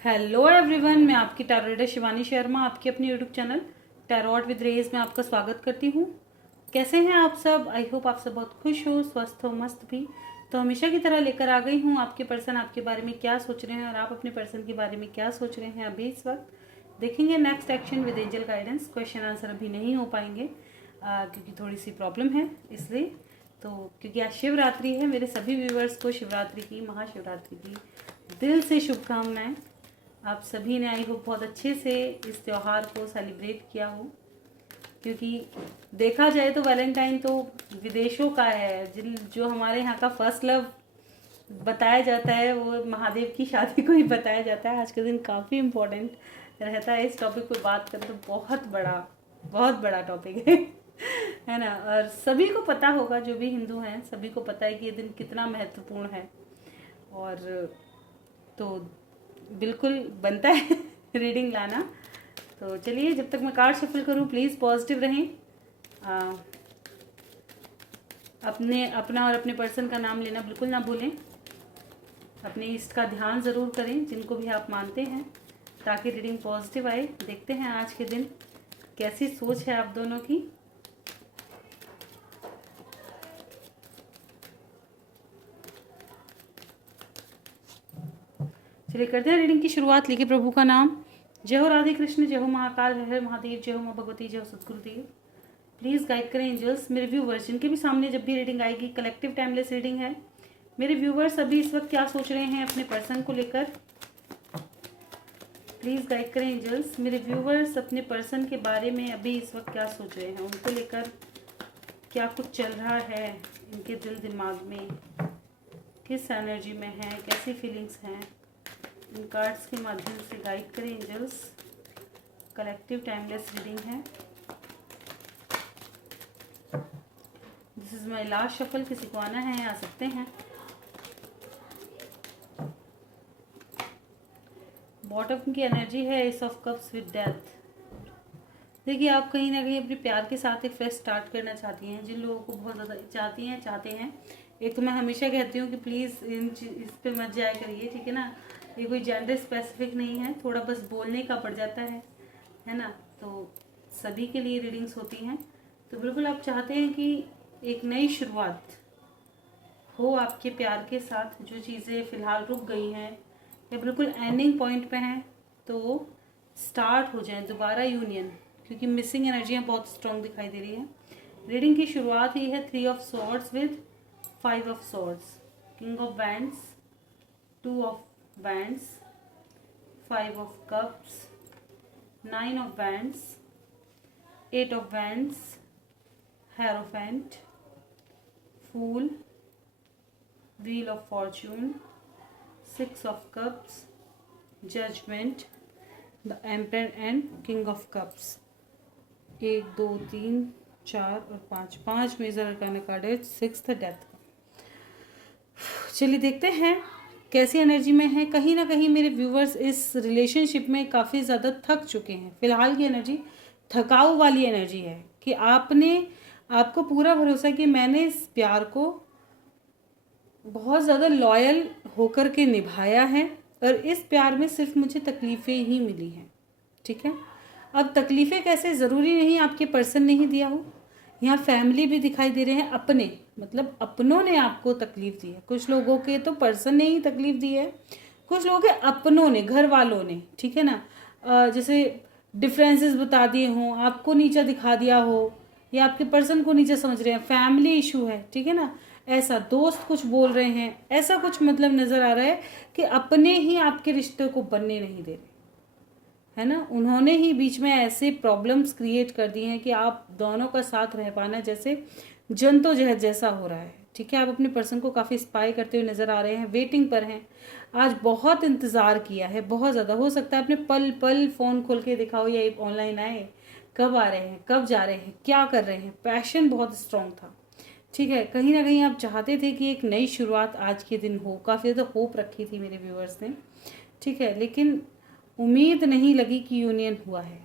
Hello everyone, मैं आपकी tarot reader Shivani Sharma आपकी अपनी यूट्यूब चैनल टैरोट विद रेज में आपका स्वागत करती हूँ। कैसे हैं आप सब? आई होप आप सब बहुत खुश हो, स्वस्थ हो, मस्त भी। तो हमेशा की तरह लेकर आ गई हूँ आपके पर्सन आपके बारे में क्या सोच रहे हैं और आप अपने पर्सन के बारे में क्या सोच रहे हैं। अभी इस वक्त देखेंगे next action with angel guidance. Question answer अभी नहीं हो पाएंगे क्योंकि थोड़ी सी प्रॉब्लम है, इसलिए। तो क्योंकि आज शिवरात्रि है, मेरे सभी व्यूवर्स को शिवरात्रि की, महाशिवरात्रि की दिल से शुभकामनाएं। आप सभी ने आई होप बहुत अच्छे से इस त्यौहार को सेलिब्रेट किया हो, क्योंकि देखा जाए तो वैलेंटाइन तो विदेशों का है। जो हमारे यहाँ का फर्स्ट लव बताया जाता है वो महादेव की शादी को ही बताया जाता है। आज के दिन काफ़ी इम्पोर्टेंट रहता है। इस टॉपिक पर बात करें तो बहुत बड़ा टॉपिक है ना। और सभी को पता होगा, जो भी हिंदू हैं सभी को पता है कि ये दिन कितना महत्वपूर्ण है। और तो बिल्कुल बनता है रीडिंग लाना। तो चलिए, जब तक मैं कार्ड शफल करूँ प्लीज़ पॉजिटिव रहें। अपना और अपने पर्सन का नाम लेना बिल्कुल ना भूलें। अपने इष्ट का ध्यान ज़रूर करें, जिनको भी आप मानते हैं, ताकि रीडिंग पॉजिटिव आए। देखते हैं आज के दिन कैसी सोच है आप दोनों की। चलिए करते हैं रीडिंग की शुरुआत। लिखे प्रभु का नाम। जय हो राधे कृष्ण, जय हो महाकाल, हर हर महादेव, जय हो माँ भगवती, जय हो सदगुरुदेव। प्लीज़ गाइड करें एंजल्स मेरे व्यूवर्स, जिनके भी सामने जब भी रीडिंग आएगी कलेक्टिव टाइमलेस रीडिंग है। मेरे व्यूवर्स अभी इस वक्त क्या सोच रहे हैं अपने पर्सन को लेकर, प्लीज़ गाइड करें एंजल्स। मेरे व्यूवर्स अपने पर्सन के बारे में अभी इस वक्त क्या सोच रहे हैं, उनको लेकर क्या कुछ चल रहा है इनके दिल दिमाग में, किस एनर्जी में है, कैसी फीलिंग्स हैं। इन कार्ड्स के माध्यम से गाइड करें एंजल्स। कलेक्टिव टाइमलेस रीडिंग है। This is my last shuffle. किसी को आना है आ सकते हैं। बॉटम की एनर्जी है S of cups with death. देखिए, आप कहीं ना कहीं अपने प्यार के साथ एक फ्रेश स्टार्ट करना चाहती हैं। जिन लोगों को बहुत ज़्यादा चाहते हैं। एक तो मैं हमेशा कहती हूँ कि प्लीज़ इस पे मत जाया करिए, ठीक है ना। ये कोई जेंडर स्पेसिफिक नहीं है, थोड़ा बस बोलने का पड़ जाता है ना। तो सभी के लिए रीडिंग्स होती हैं। तो बिल्कुल आप चाहते हैं कि एक नई शुरुआत हो आपके प्यार के साथ। जो चीज़ें फ़िलहाल रुक गई हैं या बिल्कुल एंडिंग पॉइंट पे हैं, तो वो स्टार्ट हो जाए दोबारा यूनियन, क्योंकि मिसिंग एनर्जियाँ बहुत स्ट्रॉन्ग दिखाई दे रही हैं। रीडिंग की शुरुआत ही है 3 of swords with 5 of swords, king of wands, 2 of wands, 5 of cups, 9 of wands, 8 of wands, hierophant, fool, wheel of fortune, 6 of cups, judgement, the emperor and king of cups. 1 2 3 4 और 5 major arcana card है। 6th death. चलिए देखते हैं कैसी energy में है। कहीं ना कहीं मेरे व्यूवर्स इस रिलेशनशिप में काफ़ी ज़्यादा थक चुके हैं। फिलहाल की एनर्जी थकाऊ वाली एनर्जी है कि आपको पूरा भरोसा है कि मैंने इस प्यार को बहुत ज़्यादा लॉयल होकर के निभाया है और इस प्यार में सिर्फ मुझे तकलीफ़ें ही मिली हैं, ठीक है। अब तकलीफ़ें कैसे, ज़रूरी नहीं आपके पर्सन ने ही दिया हो। यहाँ फैमिली भी दिखाई दे रहे हैं, अपने मतलब अपनों ने आपको तकलीफ़ दी है। कुछ लोगों के तो पर्सन ने ही तकलीफ़ दी है, कुछ लोगों के अपनों ने, घर वालों ने, ठीक है ना। जैसे डिफरेंसेस बता दिए हों, आपको नीचा दिखा दिया हो, या आपके पर्सन को नीचा समझ रहे हैं, फैमिली इशू है, ठीक है ना। ऐसा दोस्त कुछ बोल रहे हैं, ऐसा कुछ मतलब नज़र आ रहा है कि अपने ही आपके रिश्ते को बनने नहीं दे रहे, है ना। उन्होंने ही बीच में ऐसे प्रॉब्लम्स क्रिएट कर दिए हैं कि आप दोनों का साथ रह पाना जैसे जद्दोजहद जैसा हो रहा है, ठीक है। आप अपने पर्सन को काफ़ी स्पाई करते हुए नज़र आ रहे हैं, वेटिंग पर हैं। आज बहुत इंतज़ार किया है, बहुत ज़्यादा। हो सकता है आपने पल पल फ़ोन खोल के दिखाओ या ऑनलाइन आए, कब आ रहे हैं, कब जा रहे हैं, क्या कर रहे हैं। पैशन बहुत स्ट्रॉन्ग था, ठीक है। कहीं ना कहीं आप चाहते थे कि एक नई शुरुआत आज के दिन हो। काफ़ी ज़्यादा होप रखी थी मेरे व्यूअर्स ने, ठीक है। लेकिन उम्मीद नहीं लगी कि यूनियन हुआ है,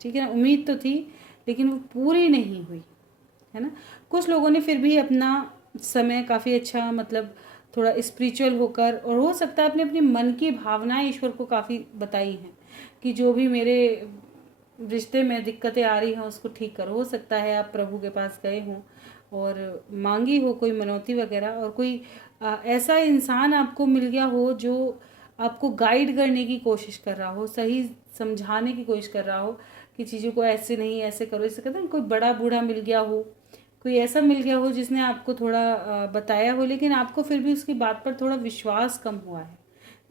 ठीक है ना। उम्मीद तो थी लेकिन वो पूरी नहीं हुई, है ना। कुछ लोगों ने फिर भी अपना समय काफ़ी अच्छा, मतलब थोड़ा स्पिरिचुअल होकर, और हो सकता है अपने अपनी मन की भावनाएं ईश्वर को काफ़ी बताई हैं कि जो भी मेरे रिश्ते में दिक्कतें आ रही हैं उसको ठीक करो। हो सकता है आप प्रभु के पास गए हों और मांगी हो कोई मनौती वगैरह, और कोई ऐसा इंसान आपको मिल गया हो जो आपको गाइड करने की कोशिश कर रहा हो, सही समझाने की कोशिश कर रहा हो कि चीज़ों को ऐसे नहीं ऐसे करो। ऐसे कहते हैं कोई बड़ा बूढ़ा मिल गया हो, कोई ऐसा मिल गया हो जिसने आपको थोड़ा बताया हो, लेकिन आपको फिर भी उसकी बात पर थोड़ा विश्वास कम हुआ है,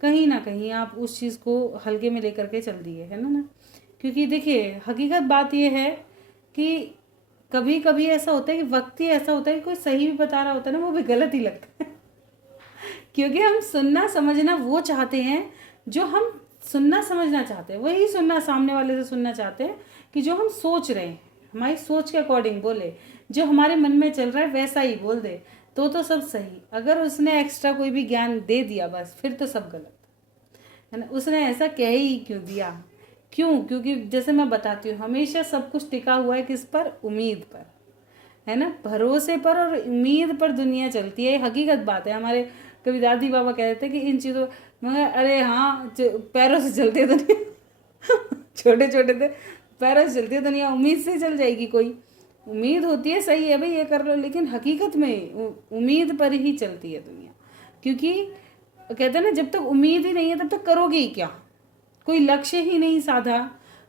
कहीं ना कहीं आप उस चीज़ को हल्के में लेकर के चल दिए, है ना। क्योंकि देखिए हकीकत बात यह है कि कभी कभी ऐसा होता है कि वक्त ही ऐसा होता है कि कोई सही भी बता रहा होता है ना, वो भी गलत ही लगता है क्योंकि हम सुनना समझना वो चाहते हैं जो हम सुनना समझना चाहते हैं, वही सुनना सामने वाले से सुनना चाहते हैं कि जो हम सोच रहे हैं, हमारी सोच के अकॉर्डिंग बोले, जो हमारे मन में चल रहा है वैसा ही बोल दे तो सब सही। अगर उसने एक्स्ट्रा कोई भी ज्ञान दे दिया बस फिर तो सब गलत, है ना। उसने ऐसा कह ही क्यों दिया, क्यों? क्योंकि जैसे मैं बताती हूँ हमेशा सब कुछ टिका हुआ है किस पर? उम्मीद पर, है ना। भरोसे पर और उम्मीद पर दुनिया चलती है, हकीकत बात है। हमारे कभी दादी बाबा कहते थे कि इन चीज़ों, मगर अरे हाँ पैरों से चलती है दुनिया छोटे छोटे थे, पैरों से चलती है दुनिया, उम्मीद से चल जाएगी कोई? उम्मीद होती है सही है भाई ये कर लो, लेकिन हकीकत में उम्मीद पर ही चलती है दुनिया। क्योंकि कहते हैं ना जब तक उम्मीद ही नहीं है तब तक करोगे ही क्या? कोई लक्ष्य ही नहीं साधा,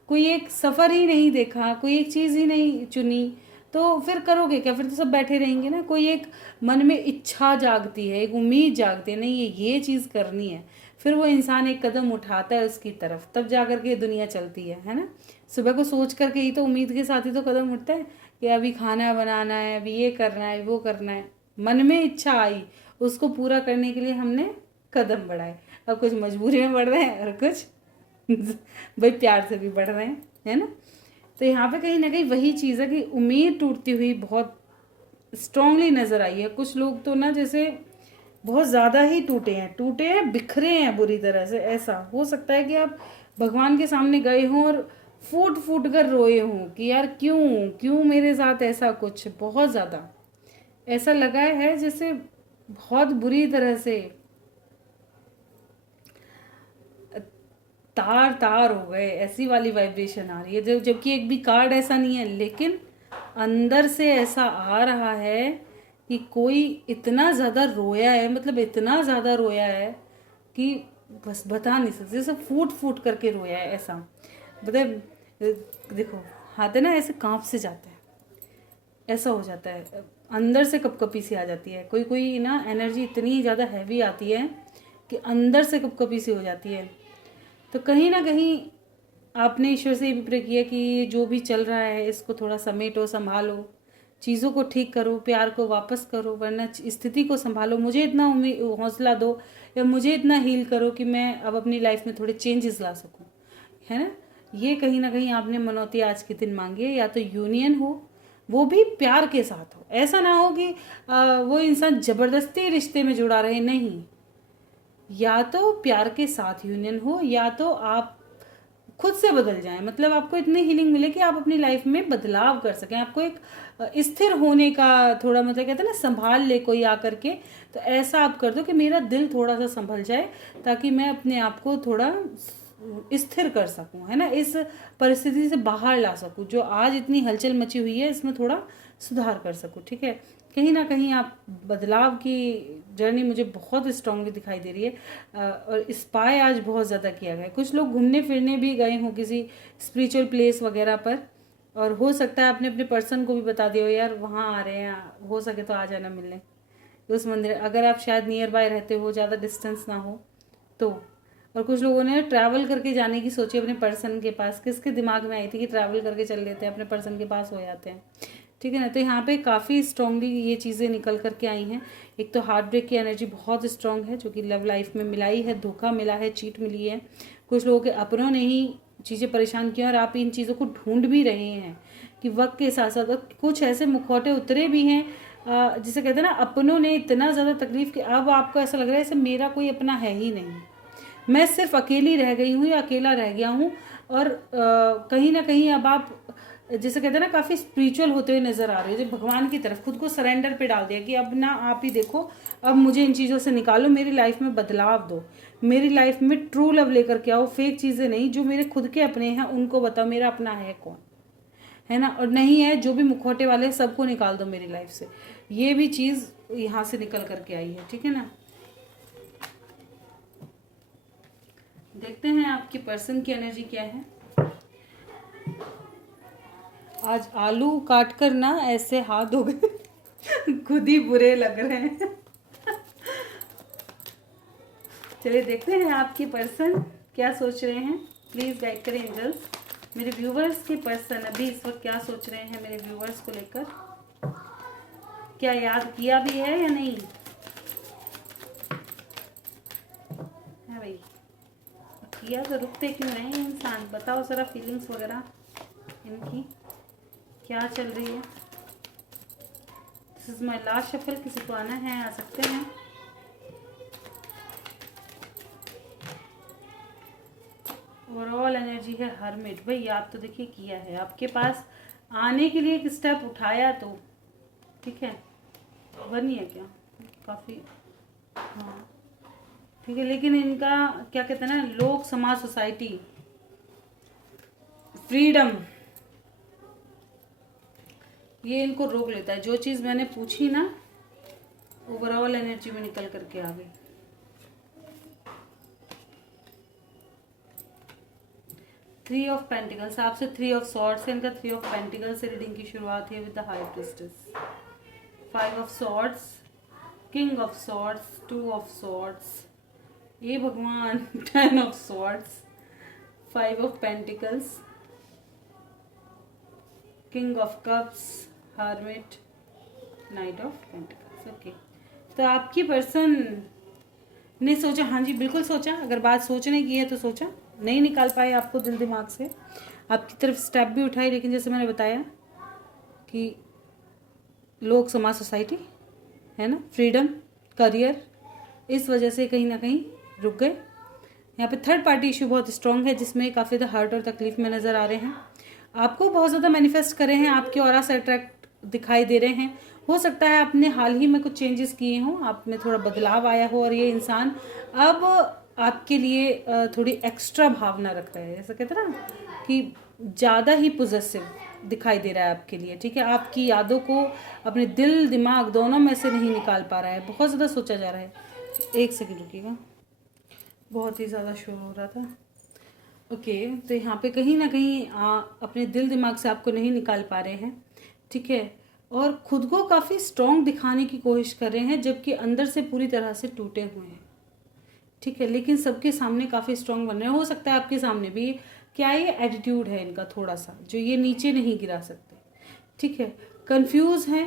कोई एक सफ़र ही नहीं देखा, कोई एक चीज़ ही नहीं चुनी, तो फिर करोगे क्या? फिर तो सब बैठे रहेंगे ना। कोई एक मन में इच्छा जागती है, एक उम्मीद जागती है, नहीं ये चीज़ करनी है, फिर वो इंसान एक कदम उठाता है उसकी तरफ, तब जा कर के दुनिया चलती है ना। सुबह को सोच करके ही तो, उम्मीद के साथ ही तो कदम उठता है कि अभी खाना बनाना है, अभी ये करना है, वो करना है। मन में इच्छा आई, उसको पूरा करने के लिए हमने कदम बढ़ाए। अब कुछ मजबूरी में बढ़ रहे हैं और कुछ भाई प्यार से भी बढ़ रहे हैं, है ना। तो यहाँ पे कहीं ना कहीं वही चीज़ है कि उम्मीद टूटती हुई बहुत स्ट्रांगली नज़र आई है। कुछ लोग तो ना जैसे बहुत ज़्यादा ही टूटे हैं, बिखरे हैं बुरी तरह से। ऐसा हो सकता है कि आप भगवान के सामने गए हों और फूट फूट कर रोए हों कि यार क्यों क्यों मेरे साथ ऐसा कुछ, बहुत ज़्यादा ऐसा लगा है जैसे बहुत बुरी तरह से तार तार हो गए, ऐसी वाली वाइब्रेशन आ रही है। जबकि एक भी कार्ड ऐसा नहीं है, लेकिन अंदर से ऐसा आ रहा है कि कोई इतना ज़्यादा रोया है, मतलब इतना ज़्यादा रोया है कि बस बता नहीं सकते, जैसे फूट फूट करके रोया है ऐसा। मतलब देखो हाथ है ना ऐसे कांप से जाते हैं, ऐसा हो जाता है, अंदर से कपकपी सी आ जाती है। कोई कोई ना एनर्जी इतनी ज़्यादा हैवी आती है कि अंदर से कपकपी सी हो जाती है। तो कहीं ना कहीं आपने ईश्वर से भी प्रे किया कि जो भी चल रहा है इसको थोड़ा समेटो, संभालो, चीज़ों को ठीक करो, प्यार को वापस करो, वरना स्थिति को संभालो, मुझे इतना हौसला दो या मुझे इतना हील करो कि मैं अब अपनी लाइफ में थोड़े चेंजेस ला सकूं, है ना। ये कहीं ना कहीं आपने मनौती आज के दिन मांगी है। या तो यूनियन हो, वो भी प्यार के साथ हो, ऐसा ना हो कि वो इंसान ज़बरदस्ती रिश्ते में जुड़ा रहे, नहीं। या तो प्यार के साथ यूनियन हो, या तो आप खुद से बदल जाएं। मतलब आपको इतनी हीलिंग मिले कि आप अपनी लाइफ में बदलाव कर सकें, आपको एक स्थिर होने का थोड़ा, मतलब कहते हैं ना संभाल ले कोई आकर के, तो ऐसा आप कर दो कि मेरा दिल थोड़ा सा संभल जाए ताकि मैं अपने आप को थोड़ा स्थिर कर सकूं, है ना, इस परिस्थिति से बाहर ला सकूं, जो आज इतनी हलचल मची हुई है इसमें थोड़ा सुधार कर सकूं, ठीक है। कहीं ना कहीं आप बदलाव की जर्नी मुझे बहुत स्ट्रांगली दिखाई दे रही है। और स्पाई आज बहुत ज़्यादा किया गया है। कुछ लोग घूमने फिरने भी गए हों किसी स्पिरिचुअल प्लेस वगैरह पर, और हो सकता है आपने अपने पर्सन को भी बता दिया हो यार वहाँ आ रहे हैं, हो सके तो आ जाना मिलने उस मंदिर, अगर आप शायद नियर बाय रहते हो, ज़्यादा डिस्टेंस ना हो तो। और कुछ लोगों ने ट्रैवल करके जाने की सोची अपने पर्सन के पास, किसके दिमाग में आई थी कि ट्रैवल करके चल लेते हैं, अपने पर्सन के पास हो जाते हैं, ठीक है ना। तो यहाँ पे काफ़ी स्ट्रांगली ये चीज़ें निकल करके आई हैं। एक तो हार्ट ब्रेक की एनर्जी बहुत स्ट्रांग है जो कि लव लाइफ में मिलाई है, धोखा मिला है, चीट मिली है, कुछ लोगों के अपनों ने ही चीज़ें परेशान किया, और आप इन चीज़ों को ढूंढ भी रहे हैं कि वक्त के साथ साथ कुछ ऐसे मुखौटे उतरे भी हैं जिसे कहते हैं ना अपनों ने इतना ज़्यादा तकलीफ कि अब आपको ऐसा लग रहा है जैसे मेरा कोई अपना है ही नहीं, मैं सिर्फ अकेली रह गई हूँ या अकेला रह गया हूँ। और कहीं ना कहीं अब आप जैसे कहते हैं ना, काफ़ी स्पिरिचुअल होते हुए नज़र आ रहे हो, जो भगवान की तरफ खुद को सरेंडर पे डाल दिया कि अब ना आप ही देखो, अब मुझे इन चीज़ों से निकालो, मेरी लाइफ में बदलाव दो, मेरी लाइफ में ट्रू लव लेकर के आओ, फेक चीज़ें नहीं, जो मेरे खुद के अपने हैं उनको बताओ मेरा अपना है कौन, है ना, और नहीं है जो भी मुखौटे वाले हैं सबको निकाल दो मेरी लाइफ से। ये भी चीज़ यहाँ से निकल करके आई है, ठीक है ना। देखते हैं आपकी पर्सन की एनर्जी क्या है। आज आलू काट कर ना ऐसे हाथ हो गए खुद ही बुरे लग रहे हैं चलिए देखते हैं आपकी पर्सन क्या सोच रहे हैं। प्लीज़ गाइड करें एंजल्स, मेरे व्यूवर्स के पर्सन अभी इस वक्त क्या सोच रहे हैं मेरे व्यूवर्स को लेकर, क्या याद किया भी है या नहीं है भाई, किया तो रुकते क्यों नहीं इंसान, बताओ ज़रा फीलिंग्स वगैरह इनकी क्या चल रही है। This is my last shuffle, किसी को आना है आ सकते हैं। ओवरऑल एनर्जी है हर्मिट। भाई आप तो देखिए किया है, आपके पास आने के लिए एक स्टेप उठाया तो ठीक है, बनी है क्या काफ़ी, हाँ ठीक है, लेकिन इनका क्या कहते हैं ना, लोक समाज सोसाइटी फ्रीडम, ये इनको रोक लेता है। जो चीज़ मैंने पूछी ना ओवरऑल एनर्जी में निकल करके आ गई। थ्री ऑफ पेंटिकल्स, आपसे थ्री ऑफ सॉर्ड्स है, इनका थ्री ऑफ पेंटिकल्स से रीडिंग की शुरुआत है with the high priestess. Five of swords, king of swords, two of swords, ये भगवान ten of swords, five of pentacles, king of cups, hermit, night of pentacles. Okay, तो आपकी person ने सोचा, हाँ जी बिल्कुल सोचा, अगर बात सोचने की है तो सोचा, नहीं निकाल पाए आपको दिल दिमाग से, आपकी तरफ स्टेप भी उठाई, लेकिन जैसे मैंने बताया कि लोक समाज सोसाइटी है ना, फ्रीडम, करियर, इस वजह से कहीं ना कहीं रुक गए। यहाँ पे थर्ड पार्टी इशू बहुत स्ट्रॉन्ग है, जिसमें काफ़ी ज़्यादा हर्ट और तकलीफ में नज़र आ रहे हैं। आपको बहुत ज़्यादा मैनिफेस्ट करे हैं, आपके ऑरा से अट्रैक्ट दिखाई दे रहे हैं। हो सकता है आपने हाल ही में कुछ चेंजेस किए हों, आप में थोड़ा बदलाव आया हो, और ये इंसान अब आपके लिए थोड़ी एक्स्ट्रा भावना रख रहा है, ऐसा कहते हैं ना कि ज़्यादा ही पोजेसिव दिखाई दे रहा है आपके लिए, ठीक है। आपकी यादों को अपने दिल दिमाग दोनों में से नहीं निकाल पा रहा है, बहुत ज़्यादा सोचा जा रहा है। एक सेकंड रुकिएगा, बहुत ही ज़्यादा शोर हो रहा था। ओके, तो यहाँ पे कहीं ना कहीं अपने दिल दिमाग से आपको नहीं निकाल पा रहे हैं, ठीक है, और खुद को काफ़ी स्ट्रॉन्ग दिखाने की कोशिश कर रहे हैं, जबकि अंदर से पूरी तरह से टूटे हुए हैं, ठीक है, लेकिन सबके सामने काफ़ी स्ट्रॉन्ग बन रहे हैं। हो सकता है आपके सामने भी, क्या ये एटीट्यूड है इनका थोड़ा सा, जो ये नीचे नहीं गिरा सकते, ठीक है, कंफ्यूज हैं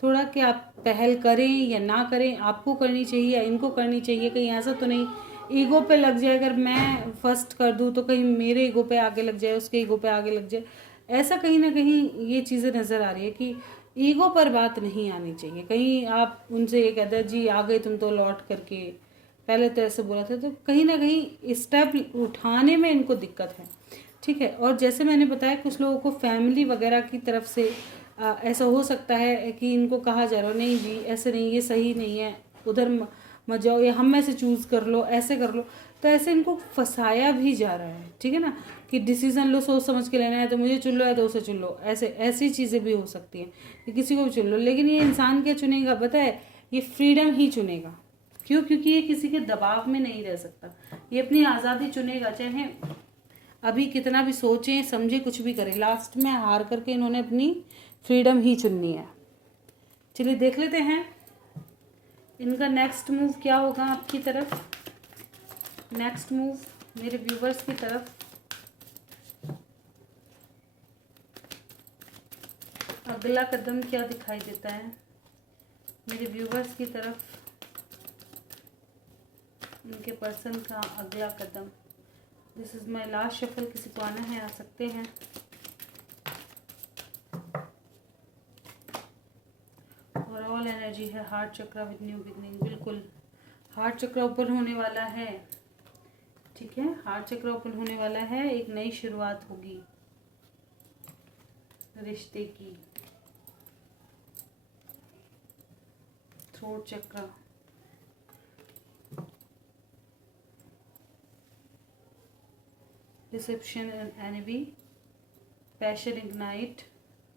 थोड़ा कि आप पहल करें या ना करें, आपको करनी चाहिए या इनको करनी चाहिए, कहीं ऐसा तो नहीं ईगो पे लग जाए, अगर मैं फर्स्ट कर दूँ तो कहीं मेरे ईगो पे आगे लग जाए, उसके ईगो पे आगे लग जाए, ऐसा कहीं ना कहीं ये चीज़ें नज़र आ रही है कि ईगो पर बात नहीं आनी चाहिए। कहीं आप उनसे ये कहते हैं जी आ गए तुम तो लौट करके, पहले तो ऐसे बोला था, तो कहीं ना कहीं स्टेप उठाने में इनको दिक्कत है, ठीक है। और जैसे मैंने बताया कुछ लोगों को फैमिली वगैरह की तरफ से ऐसा हो सकता है कि इनको कहा जा रहा हो नहीं जी ऐसे नहीं, ये सही नहीं है, उधर मत जाओ, या हम में से चूज़ कर लो, ऐसे कर लो, तो ऐसे इनको फंसाया भी जा रहा है, ठीक है ना, कि डिसीजन लो, सोच समझ के लेना है, तो मुझे चुन लो या तो उसे चुन लो, ऐसे ऐसी चीज़ें भी हो सकती हैं कि किसी को भी चुन लो, लेकिन ये इंसान क्या चुनेगा पता है, ये फ्रीडम ही चुनेगा। क्यों? क्योंकि ये किसी के दबाव में नहीं रह सकता, ये अपनी आज़ादी चुनेगा, चाहे अभी कितना भी सोचें समझे कुछ भी करें, लास्ट में हार करके इन्होंने अपनी फ्रीडम ही चुननी है। चलिए देख लेते हैं इनका नेक्स्ट मूव क्या होगा आपकी तरफ, नेक्स्ट मूव मेरे व्यूवर्स की तरफ। अगला कदम क्या दिखाई देता है मेरे व्यूवर्स की तरफ, उनके पर्सन का अगला कदम। This is my last shuffle, किसी को आना है आ सकते हैं। और ऑल एनर्जी है heart chakra with new beginning, बिल्कुल हार्ट चक्र ओपन होने वाला है, ठीक है, हार्ट चक्र ओपन होने वाला है, एक नई शुरुआत होगी। रिश्ते की, throat chakra, deception and envy, passion ignite,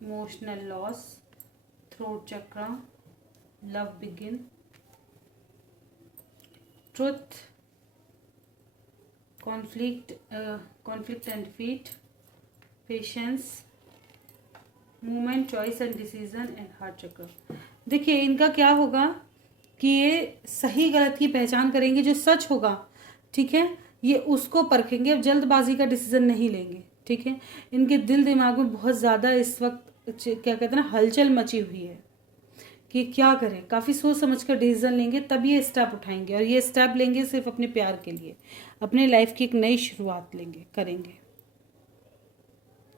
emotional loss, throat chakra, love begin, truth, conflict and defeat, patience, movement, choice and decision and heart chakra. देखिए इनका क्या होगा कि ये सही गलत की पहचान करेंगे, जो सच होगा, ठीक है, ये उसको परखेंगे, अब जल्दबाजी का डिसीजन नहीं लेंगे, ठीक है। इनके दिल दिमाग में बहुत ज़्यादा इस वक्त क्या कहते हैं ना, हलचल मची हुई है कि क्या करें, काफ़ी सोच समझ कर डिसीजन लेंगे, तब ये स्टेप उठाएंगे, और ये स्टेप लेंगे सिर्फ अपने प्यार के लिए, अपने लाइफ की एक नई शुरुआत लेंगे, करेंगे,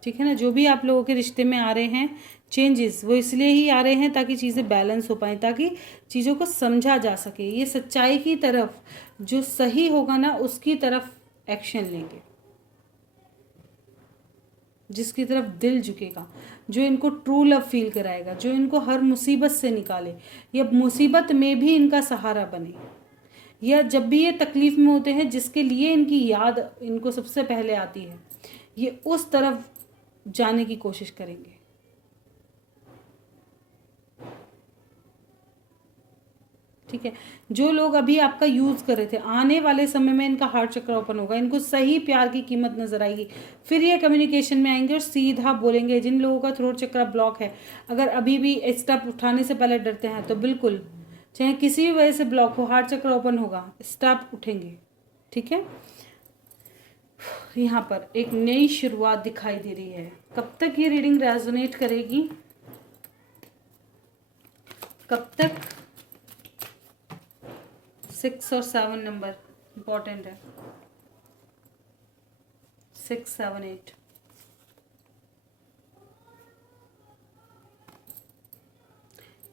ठीक है ना। जो भी आप लोगों के रिश्ते में आ रहे हैं चेंजेस, वो इसलिए ही आ रहे हैं ताकि चीज़ें बैलेंस हो पाए, ताकि चीज़ों को समझा जा सके। ये सच्चाई की तरफ, जो सही होगा ना उसकी तरफ एक्शन लेंगे, जिसकी तरफ दिल झुकेगा, जो इनको ट्रू लव फील कराएगा, जो इनको हर मुसीबत से निकाले, या मुसीबत में भी इनका सहारा बने, या जब भी ये तकलीफ में होते हैं जिसके लिए इनकी याद इनको सबसे पहले आती है, ये उस तरफ जाने की कोशिश करेंगे, ठीक है। जो लोग अभी आपका यूज कर रहे थे, आने वाले समय में इनका हार्ट चक्र ओपन होगा, इनको सही प्यार की कीमत नजर आएगी, फिर ये कम्युनिकेशन में आएंगे और सीधा बोलेंगे। जिन लोगों का थ्रोट चक्र ब्लॉक है, अगर अभी भी स्टेप उठाने से पहले डरते हैं, तो बिल्कुल चाहे किसी भी वजह से ब्लॉक हो, हार्ट चक्र ओपन होगा, स्टेप उठेंगे, ठीक है। यहाँ पर एक नई शुरुआत दिखाई दे रही है। कब तक ये रीडिंग रेजोनेट करेगी, कब तक? 6 और 7 नंबर इंपॉर्टेंट है, 6, 7, 8।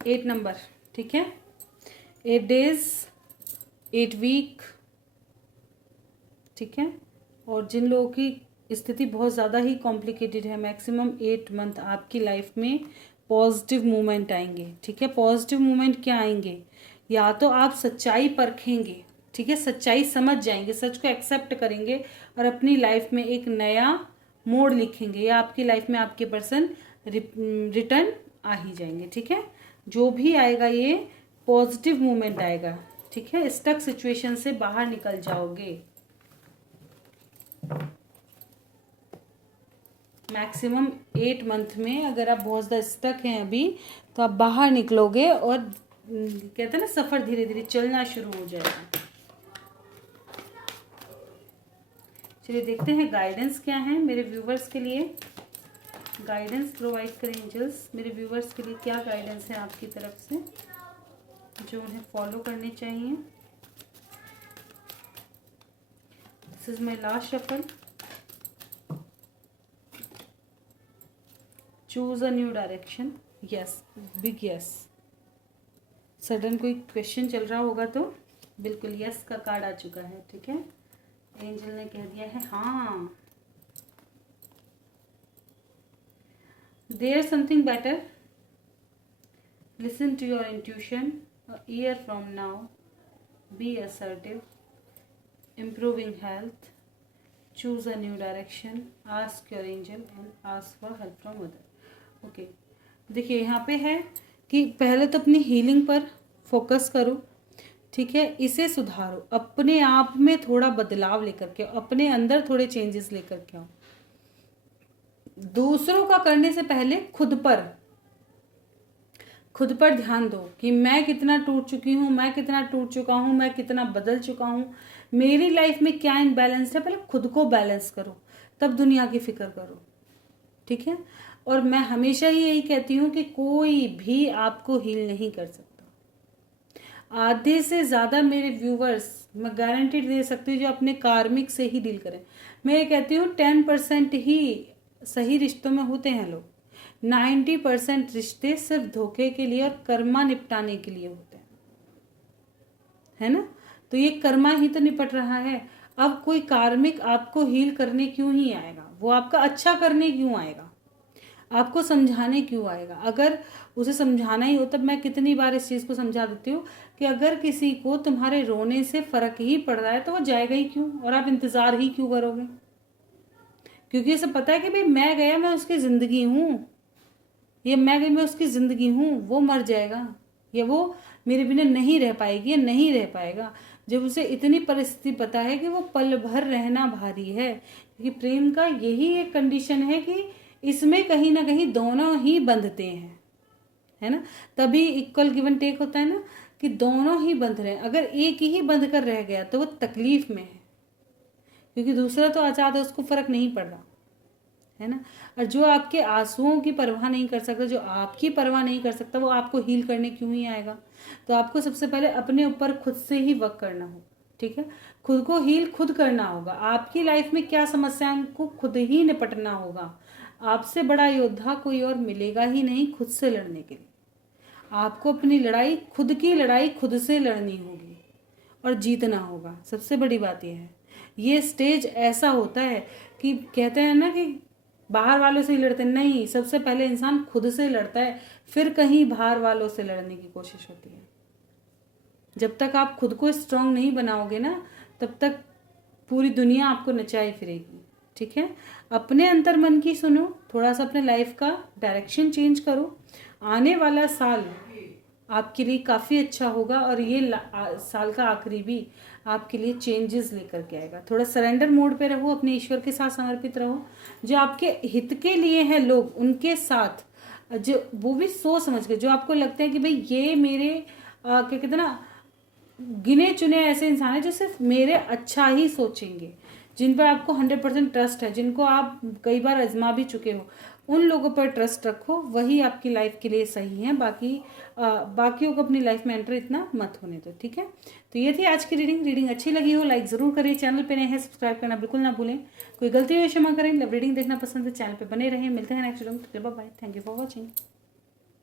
एट नंबर, ठीक है। 8 डेज, 8 वीक, ठीक है। और जिन लोगों की स्थिति बहुत ज़्यादा ही कॉम्प्लिकेटेड है, मैक्सिमम 8 मंथ आपकी लाइफ में पॉजिटिव मूवमेंट आएंगे, ठीक है। पॉजिटिव मूवमेंट क्या आएंगे? या तो आप सच्चाई परखेंगे, ठीक है, सच्चाई समझ जाएंगे, सच को एक्सेप्ट करेंगे और अपनी लाइफ में एक नया मोड़ लिखेंगे, या आपकी लाइफ में आपके पर्सन रिटर्न आ ही जाएंगे, ठीक है। जो भी आएगा ये पॉजिटिव मूवमेंट आएगा, ठीक है। स्टक सिचुएशन से बाहर निकल जाओगे, मैक्सिमम 8 मंथ में। अगर आप बहुत ज़्यादा स्टक हैं अभी, तो आप बाहर निकलोगे और कहते हैं ना, सफ़र धीरे धीरे चलना शुरू हो जाएगा। चलिए देखते हैं गाइडेंस क्या है मेरे व्यूवर्स के लिए। गाइडेंस प्रोवाइड करें एंजल्स, मेरे व्यूवर्स के लिए क्या गाइडेंस है आपकी तरफ से, जो उन्हें फॉलो करने चाहिए। This is my last shuffle. Choose a new direction, yes, big yes. Sudden कोई क्वेश्चन चल रहा होगा तो बिल्कुल यस का कार्ड आ चुका है, ठीक है। एंजल ने कह दिया है हाँ, there something better, listen to your intuition, a year from now, be assertive, improving health, choose a new direction, ask your angel and ask for help from other। Okay, देखिए यहाँ पे है कि पहले तो अपनी हीलिंग पर फोकस करो, ठीक है, इसे सुधारो, अपने आप में थोड़ा बदलाव लेकर के, अपने अंदर थोड़े चेंजेस लेकर के आओ। दूसरों का करने से पहले खुद पर ध्यान दो कि मैं कितना टूट चुकी हूँ, मैं कितना टूट चुका हूँ, मैं कितना बदल चुका हूँ, मेरी लाइफ में क्या इनबैलेंस है। पहले खुद को बैलेंस करो, तब दुनिया की फिक्र करो, ठीक है। और मैं हमेशा ही यही कहती हूँ कि कोई भी आपको हील नहीं कर सकता। आधे से ज़्यादा मेरे व्यूवर्स मैं गारंटीड दे सकती हूँ जो अपने कार्मिक से ही डील करें। मैं ये कहती हूँ 10% ही सही रिश्तों में होते हैं लोग, 90% रिश्ते सिर्फ धोखे के लिए और कर्मा निपटाने के लिए होते हैं, है ना। तो ये कर्मा ही तो निपट रहा है। अब कोई कार्मिक आपको हील करने क्यों ही आएगा, वो आपका अच्छा करने क्यों आएगा। आपको समझाने क्यों आएगा? अगर उसे समझाना ही हो, तब मैं कितनी बार इस चीज़ को समझा देती हूँ कि अगर किसी को तुम्हारे रोने से फ़र्क ही पड़ रहा है तो वो जाएगा ही क्यों, और आप इंतज़ार ही क्यों करोगे? क्योंकि इसे पता है कि भाई मैं गया, मैं उसकी ज़िंदगी हूँ, ये मैं गई, मैं उसकी ज़िंदगी हूँ, वो मर जाएगा या वो मेरे बिना नहीं रह पाएगी या नहीं रह पाएगा। जब उसे इतनी परिस्थिति पता है कि वो पल भर रहना भारी है, क्योंकि प्रेम का यही एक कंडीशन है कि इसमें कहीं ना कहीं दोनों ही बंधते हैं, है ना, तभी इक्वल गिव एंड टेक होता है ना, कि दोनों ही बंध रहे हैं। अगर एक ही बंध कर रह गया तो वो तकलीफ में है, क्योंकि दूसरा तो आज़ाद है, उसको फर्क नहीं पड़ रहा, है ना। और जो आपके आंसुओं की परवाह नहीं कर सकता, जो आपकी परवाह नहीं कर सकता, वो आपको हील करने क्यों ही आएगा? तो आपको सबसे पहले अपने ऊपर खुद से ही वर्क करना होगा, ठीक है। खुद को हील खुद करना होगा। आपकी लाइफ में क्या समस्याओं को खुद ही निपटना होगा। आपसे बड़ा योद्धा कोई और मिलेगा ही नहीं खुद से लड़ने के लिए। आपको अपनी लड़ाई, खुद की लड़ाई खुद से लड़नी होगी और जीतना होगा। सबसे बड़ी बात यह है, ये स्टेज ऐसा होता है कि कहते हैं ना कि बाहर वालों से ही लड़ते नहीं, सबसे पहले इंसान खुद से लड़ता है, फिर कहीं बाहर वालों से लड़ने की कोशिश होती है। जब तक आप खुद को स्ट्रांग नहीं बनाओगे ना, तब तक पूरी दुनिया आपको नचाए फिरेगी, ठीक है। अपने अंतर मन की सुनो, थोड़ा सा अपने लाइफ का डायरेक्शन चेंज करो। आने वाला साल आपके लिए काफ़ी अच्छा होगा और ये साल का आखिरी भी आपके लिए चेंजेस लेकर के आएगा। थोड़ा सरेंडर मोड पे रहो, अपने ईश्वर के साथ समर्पित रहो। जो आपके हित के लिए हैं लोग, उनके साथ जो वो भी सोच समझ के, जो आपको लगता है कि भाई ये मेरे क्या कहते हैं ना, गिने चुने ऐसे इंसान हैं जो सिर्फ मेरे अच्छा ही सोचेंगे, जिन पर आपको 100% ट्रस्ट है, जिनको आप कई बार आजमा भी चुके हो, उन लोगों पर ट्रस्ट रखो, वही आपकी लाइफ के लिए सही है। बाकियों को अपनी लाइफ में एंटर इतना मत होने दो, ठीक है। तो ये थी आज की रीडिंग अच्छी लगी हो लाइक ज़रूर करिए, चैनल पे नए हैं सब्सक्राइब करना बिल्कुल ना भूलें, कोई गलती हुई क्षमा करें। रीडिंग देखना पसंद है चैनल पर बने रहें। मिलते हैं नेक्स्ट वीडियो में, bye bye, thank you for watching.